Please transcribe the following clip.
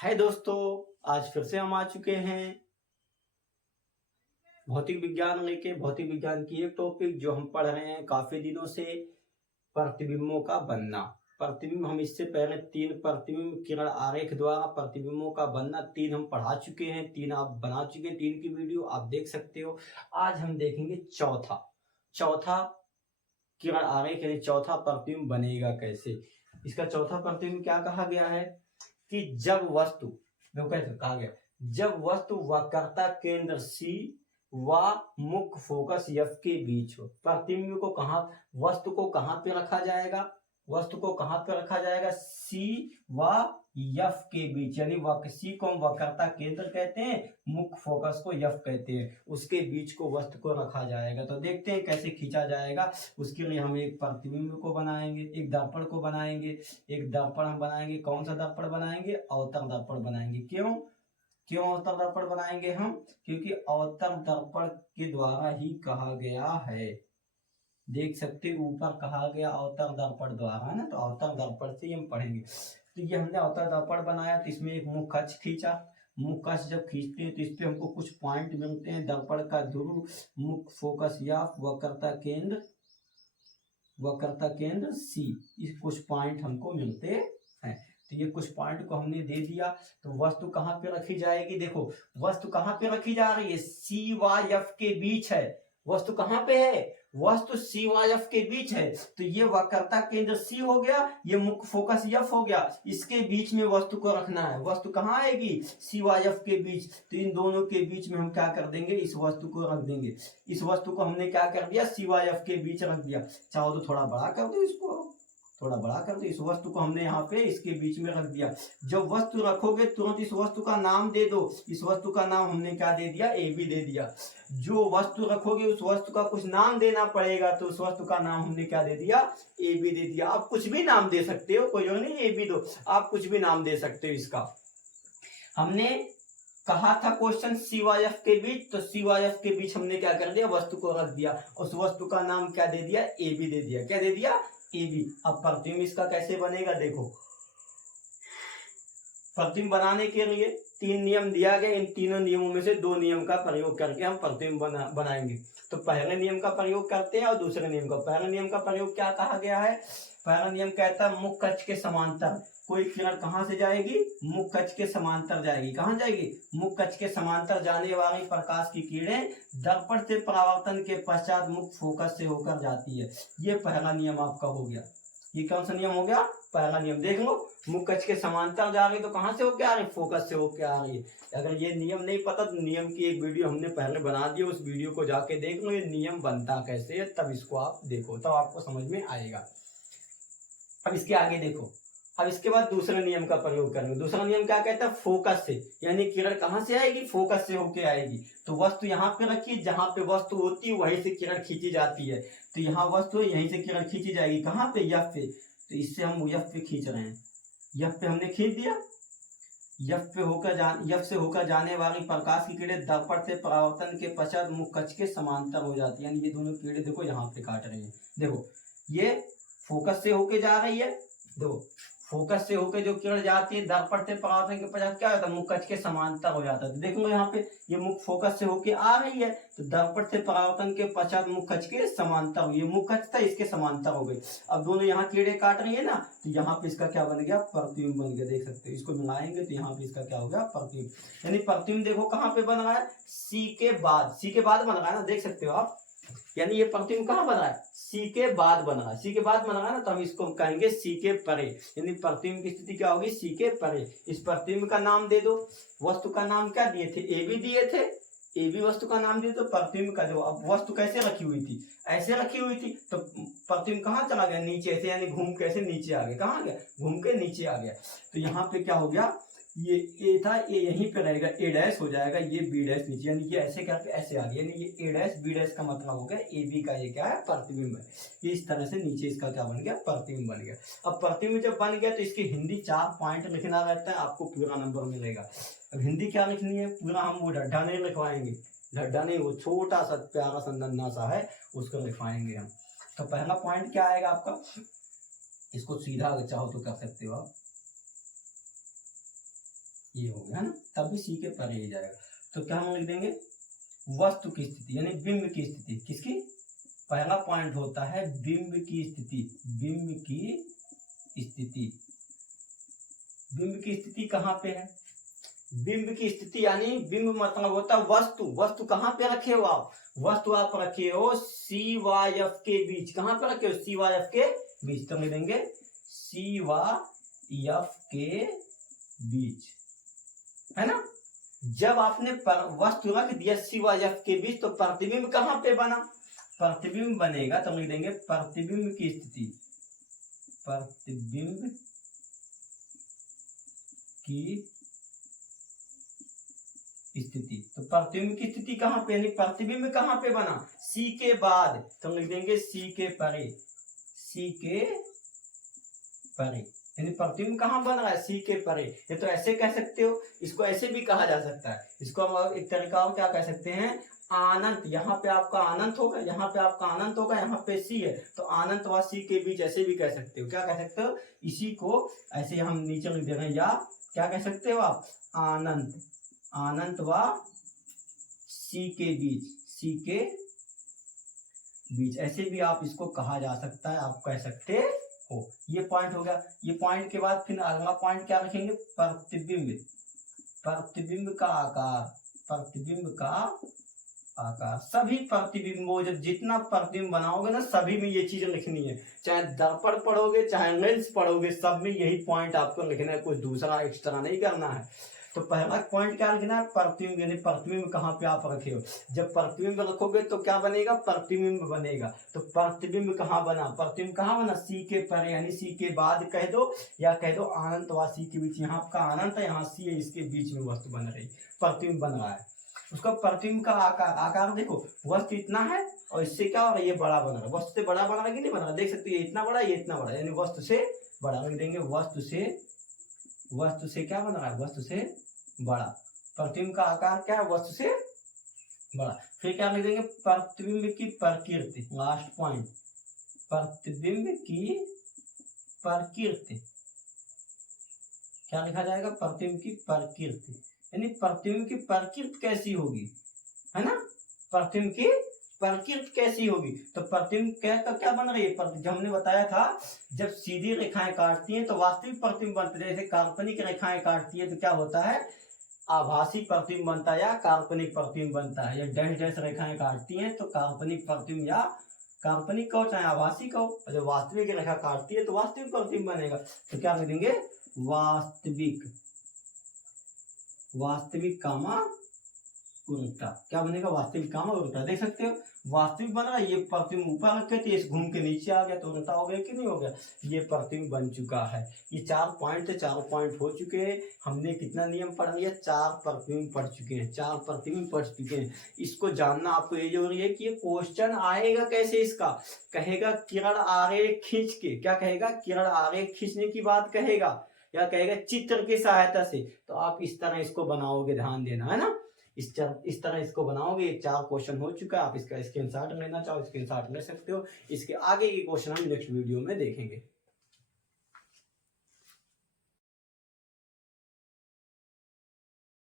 हाय दोस्तों, आज फिर से हम आ चुके हैं भौतिक विज्ञान लेके। भौतिक विज्ञान की एक टॉपिक जो हम पढ़ रहे हैं काफी दिनों से, प्रतिबिंबों का बनना। प्रतिबिंब हम इससे पहले 3 प्रतिबिंब किरण आरेख द्वारा प्रतिबिंबों का बनना 3 हम पढ़ा चुके हैं। 3 आप बना चुके हैं, 3 की वीडियो आप देख सकते हो। आज हम देखेंगे चौथा किरण आरेख, यानी चौथा प्रतिबिंब बनेगा कैसे। इसका चौथा प्रतिबिंब क्या कहा गया है कि जब वस्तु, देखो कैसे कहा गया, जब वस्तु वक्रता केंद्र सी व मुख्य फोकस एफ के बीच हो। प्रतिबिंब को कहां, वस्तु को कहां पे रखा जाएगा, वस्तु को कहां पे रखा जाएगा, सी व एफ के बीच, यानी सी को हम वक्रता केंद्र कहते हैं, मुख्य फोकस को एफ कहते हैं, उसके बीच को वस्तु को रखा जाएगा। तो देखते हैं कैसे खींचा जाएगा। उसके लिए हम एक प्रतिबिंब को बनाएंगे, एक दर्पण को बनाएंगे। एक दर्पण हम बनाएंगे, कौन सा दर्पण बनाएंगे, अवतल दर्पण बनाएंगे। क्यों अवतल दर्पण बनाएंगे हम, क्योंकि अवतल दर्पण के द्वारा ही कहा गया है, देख सकते ऊपर कहा गया अवतल दर्पण द्वारा ना, तो अवतल दर्पण से हम पढ़ेंगे। तो ये हमने अवतल दर्पण बनाया, तो इसमें एक मुख्य अक्ष खींचा। मुख्य अक्ष जब खींचते हैं तो इस पे हमको कुछ पॉइंट मिलते हैं। दर्पण का ध्रुव, मुख्य फोकस या वक्रता केंद्र सी, इस कुछ पॉइंट हमको मिलते हैं। तो ये कुछ पॉइंट को हमने दे दिया। तो वस्तु कहाँ पे रखी जाएगी, देखो वस्तु कहाँ पे रखी जा रही है, सी व एफ के बीच है। वस्तु कहाँ पे है, वस्तु सी व एफ के बीच है। तो ये वक्रता केंद्र सी हो गया, ये मुख्य फोकस एफ हो गया, इसके बीच में वस्तु को रखना है। वस्तु कहाँ आएगी, सी व एफ के बीच। तो इन दोनों के बीच में हम क्या कर देंगे, इस वस्तु को रख देंगे। इस वस्तु को हमने क्या कर दिया, सी व एफ के बीच रख दिया। चाहो तो थोड़ा बड़ा कर दो, इसको थोड़ा बड़ा कर दो। इस वस्तु को हमने यहाँ पे इसके बीच में रख दिया। जब वस्तु रखोगे तुरंत इस वस्तु का नाम दे दो। इस वस्तु का नाम हमने क्या दे दिया, ए बी दे दिया। जो वस्तु रखोगे उस वस्तु का कुछ नाम देना पड़ेगा, तो उस वस्तु का नाम हमने क्या दे दिया, ए बी दे दिया। आप कुछ भी नाम दे सकते हो, कोई जरूरत नहीं ए बी दो, आप कुछ भी नाम दे सकते हो इसका। हमने कहा था क्वेश्चन सी वाई एफ के बीच, तो सी वाई एफ के बीच हमने क्या कर दिया, वस्तु को रख दिया। उस वस्तु का नाम क्या दे दिया, ए बी दे दिया। क्या दे दिया, ए बी। अब प्रतिबिंब इसका कैसे बनेगा, देखो प्रतिबिंब बनाने के लिए 3 नियम दिया गया। इन तीनों नियमों में से 2 नियम का प्रयोग करके हम प्रतिबिंब बनाएंगे। तो पहले नियम का प्रयोग करते हैं और दूसरे नियम का। पहले नियम का प्रयोग क्या कहा गया है, पहला नियम कहता है मुख्य अक्ष के समांतर कोई किरण कहां से जाएगी, मुख्य अक्ष के समांतर जाएगी। कहां जाएगी, मुख्य अक्ष के समांतर जाने वाली प्रकाश की किरणें दर्पण से परावर्तन के पश्चात मुख्य फोकस से होकर जाती है। ये पहला नियम आपका हो गया। ये कौन सा नियम हो गया, पहला नियम। देख लो, मुख्य अक्ष के समांतर जा रही तो कहां से होके आ रही, फोकस से होके आ रही है। अगर ये नियम नहीं पता तो नियम की एक वीडियो हमने पहले बना दी, उस वीडियो को जाके देख लो, ये नियम बनता कैसे है, तब इसको आप देखो, तब आपको समझ में आएगा। अब इसके आगे देखो, अब इसके बाद दूसरे नियम का प्रयोग करेंगे। दूसरा नियम क्या कहता है, फोकस से, यानी किरण कहां से आएगी, फोकस से होके आएगी। तो वस्तु यहाँ पे रखी, जहां पे वस्तु होती है वहीं से किरण खींची जाती है। तो यहाँ वस्तु है, यहीं से किरण खींची जाएगी। कहां पे, एफ पे। तो इससे हम एफ पे खींच रहे हैं, एफ पे हमने खींच दिया। एफ से होकर जाने वाली प्रकाश की किरणें दर्पण से परावर्तन के पश्चात मुख्य अक्ष के समांतर हो जाती है। यानी ये दोनों किरणें देखो यहाँ पे काट रही है। देखो ये फोकस से होके जा रही है, देखो फोकस से होकर जो किरण जाती है दर्पण से परावर्तन के पश्चात क्या होता है, मुख्य अक्ष के समांतर हो जाता है। तो देखो यहाँ पे ये मुख्य फोकस से होके आ रही है, तो दर्पण से परावर्तन के पश्चात मुख्य अक्ष के समांतर हो, ये मुख्य अक्ष था, इसके समांतर हो गई। अब दोनों यहाँ किरणें काट रही है ना, तो यहाँ पे इसका क्या बन गया, प्रतिबिंब बन गया। देख सकते हो, इसको मिलाएंगे तो यहाँ पे इसका क्या हो गया, प्रतिबिंब। यानी प्रतिबिंब देखो कहाँ पे बन रहा है, सी के बाद बन रहा है ना, देख सकते हो आप। यानी ये प्रतिबिंब कहाँ बन रहा है, सी के बाद बन रहा है। सी के बाद बन रहा है ना, तो हम इसको कहेंगे सी के परे। यानी प्रतिबिंब की स्थिति क्या होगी, सी के परे। इस प्रतिबिंब का नाम दे दो। वस्तु का नाम क्या दिए थे, ए बी दिए थे, ए बी वस्तु का नाम दिए तो प्रतिबिंब का दो। अब वस्तु कैसे रखी हुई थी, ऐसे रखी हुई थी, तो प्रतिबिंब कहाँ चला गया, नीचे से, यानी घूम कैसे नीचे आ गया, कहाँ गया, घूम के नीचे आ गया। तो यहाँ पे क्या हो गया, ये ए था, ये यहीं पे रहेगा, ए डैश हो जाएगा, ये बी डैश नीचे, यानी ये ऐसे करके ऐसे आ गया। यानी ये ए डैश बी डैश का मतलब हो गया ए बी का, ये क्या है, प्रतिबिंब है। ये इस तरह से नीचे इसका क्या बन गया, प्रतिबिंब बन गया। अब प्रतिबिंब जब बन गया तो इसकी हिंदी 4 पॉइंट लिखना रहता है, आपको पूरा नंबर मिलेगा। अब हिंदी क्या लिखनी है, पूरा हम वो ढड्ढा नहीं लिखवाएंगे, ढड्ढा नहीं, वो छोटा सा प्यारा सा नन्हा सा है, उसको लिखवाएंगे हम। तो पहला पॉइंट क्या आएगा आपका, इसको सीधा चाहो तो कर सकते हो आप। ये हो गया ना, तब भी सी के परे ही जाएगा। तो क्या हम लिख देंगे, वस्तु की स्थिति यानी बिंब की स्थिति। किसकी? पहला पॉइंट होता है बिंब की स्थिति। बिंब की स्थिति, बिंब की स्थिति कहाँ पे है? बिंब की स्थिति यानी बिंब मतलब होता है वस्तु। वस्तु कहाँ पे रखे हो आप? वस्तु आप रखे हो सी व एफ के बीच। कहाँ पे रखे हो? सी व एफ के बीच। तो लिख देंगे सी व एफ के बीच, है ना। जब आपने वस्तु रख दिया सी व एफ के बीच तो प्रतिबिंब कहाँ पे बना? प्रतिबिंब बनेगा तो लिख देंगे प्रतिबिंब की स्थिति। प्रतिबिंब की स्थिति, तो प्रतिबिंब की स्थिति कहाँ पे, यानी प्रतिबिंब कहाँ पे बना? सी के बाद, तो लिख देंगे सी के परे। सी के परे यानी प्रतिबिंब कहाँ बन रहा है? सी के परे। ये तो ऐसे कह सकते हो, इसको ऐसे भी कहा जा सकता है। इसको हम एक तरीका और क्या कह सकते हैं, अनंत। यहाँ पे आपका अनंत होगा, यहाँ पे आपका अनंत होगा, यहाँ पे सी है तो अनंत व सी के बीच, ऐसे भी कह सकते हो। क्या कह सकते हो? इसी को ऐसे हम नीचे लिख दे रहे हैं, या क्या कह सकते हो आप? अनंत, अनंत व सी के बीच, सी के बीच, ऐसे भी आप इसको कहा जा सकता है, आप कह सकते हो। ये पॉइंट हो गया। ये पॉइंट के बाद फिर अगला पॉइंट क्या रखेंगे? प्रतिबिंब। प्रतिबिंब का आकार, प्रतिबिंब का आकार। सभी प्रतिबिंबों, जब जितना प्रतिबिंब बनाओगे ना, सभी में ये चीज लिखनी है। चाहे दर्पण पढ़ोगे, चाहे लेंस पढ़ोगे, सब में यही पॉइंट आपको लिखना है, कोई दूसरा एक्स्ट्रा नहीं करना है। तो पहला पॉइंट क्या लिखना है? प्रतिबिंब, यानी प्रतिबिंब कहाँ पे आप रखे हो। जब प्रतिबिंब रखोगे तो क्या बनेगा? प्रतिबिंब बनेगा। तो प्रतिबिंब कहाँ बना? प्रतिबिंब कहाँ बना? सी के परे, यानी सी के बाद कह दो, या कह दो अनंत व सी के बीच। यहाँ आपका अनंत है, यहाँ सी है, इसके बीच में वस्तु बन रही, प्रतिबिंब बन रहा है। उसका प्रतिबिंब का आकार, आकार देखो, वस्तु इतना है और इससे क्या हो रहा है? ये बड़ा बन रहा है। वस्तु से बड़ा बन रहा है कि नहीं बन रहा? देख सकते हो, ये इतना बड़ा, ये इतना बड़ा, यानी वस्तु से बड़ा। लिख देंगे वस्तु से, वस्तु से क्या बन रहा है? वस्तु से बड़ा। प्रतिबिंब का आकार क्या है? वस्तु से बड़ा। फिर क्या लिख देंगे? प्रतिबिंब की प्रकृति, लास्ट पॉइंट। प्रतिबिंब की प्रकृति क्या लिखा जाएगा? प्रतिबिंब की प्रकृति, यानी प्रतिबिंब की प्रकृति कैसी होगी, है ना। प्रतिबिंब की प्रकृति कैसी होगी? तो प्रतिबिंब क्या बन रही है? जब हमने बताया था, जब सीधी रेखाएं काटती हैं तो वास्तविक प्रतिबिंब बनता है। जैसे काल्पनिक रेखाएं काटती है तो क्या होता है? आभासी प्रतिबिंब बनता है या काल्पनिक प्रतिबिंब बनता है। या डैश डैश रेखाएं काटती हैं तो काल्पनिक प्रतिबिंब, या काल्पनिक कहो चाहे आभासी कहो, और जब वास्तविक रेखा काटती है तो वास्तविक प्रतिबिंब बनेगा। तो क्या लिख देंगे? वास्तविक, वास्तविक कामा उल्टा। क्या बनेगा? वास्तविक कामा उल्टा। देख सकते हो वास्तविक बन रहा है। ये प्रतिबिंब ऊपर रखे थे, इस घूम के नीचे आ गया तो उल्टा हो गया कि नहीं हो गया? ये प्रतिबिंब बन चुका है। ये 4 पॉइंट थे, 4 पॉइंट हो चुके हैं। हमने कितना नियम पढ़ लिया? 4 प्रतिबिंब पढ़ चुके हैं, 4 प्रतिबिंब पढ़ चुके हैं। इसको जानना आपको ये जरूरी है कि ये क्वेश्चन आएगा कैसे। इसका कहेगा किरण आरेख खींच के, क्या कहेगा? किरण आरेख खींचने की बात कहेगा, या कहेगा चित्र की सहायता से। तो आप इस तरह इसको बनाओगे, ध्यान देना, है ना। इस तरह इसको बनाओगे। 4 क्वेश्चन हो चुका है। आप इसका स्क्रीनशॉट लेना चाहो स्क्रीनशॉट ले सकते हो। इसके आगे के क्वेश्चन हम नेक्स्ट वीडियो में देखेंगे।